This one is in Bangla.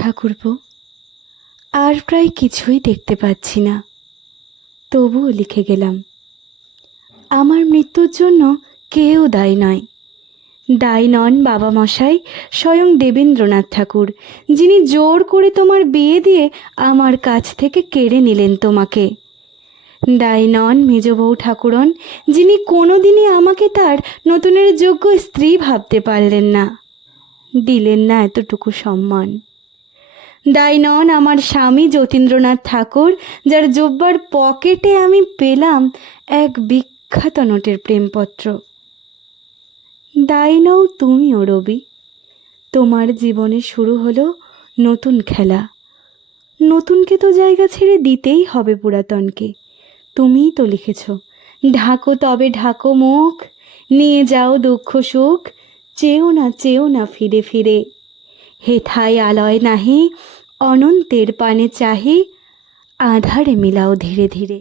ঠাকুরপো, আর প্রায় কিছুই দেখতে পাচ্ছি না। তবুও লিখে গেলাম, আমার মৃত্যুর জন্য কেউ দায়ী নয়। দায়ী নন বাবা মশাই স্বয়ং দেবেন্দ্রনাথ ঠাকুর, যিনি জোর করে তোমার বিয়ে দিয়ে আমার কাছ থেকে কেড়ে নিলেন তোমাকে। দায়ী নন মেজ বউ ঠাকুরন, যিনি কোনোদিনই আমাকে তার নতুনের যোগ্য স্ত্রী ভাবতে পারলেন না। দিলেন না এতটুকু সম্মান। দায়ী নন আমার স্বামী যতীন্দ্রনাথ ঠাকুর, যার জব্বার পকেটে আমি পেলাম এক বিখ্যাত নোটের প্রেমপত্র। দায়ী নও তুমিও রবি, তোমার জীবনে শুরু হলো নতুন খেলা। নতুনকে তো জায়গা ছেড়ে দিতেই হবে পুরাতনকে। তুমিই তো লিখেছ, ঢাকো তবে ঢাকো মুখ, নিয়ে যাও দুঃখ সুখ, চেও না চেও না ফিরে ফিরে। হেথায় আলয় নাহি অনন্তের পানে চাহি আধারে মিলাও ধীরে ধীরে।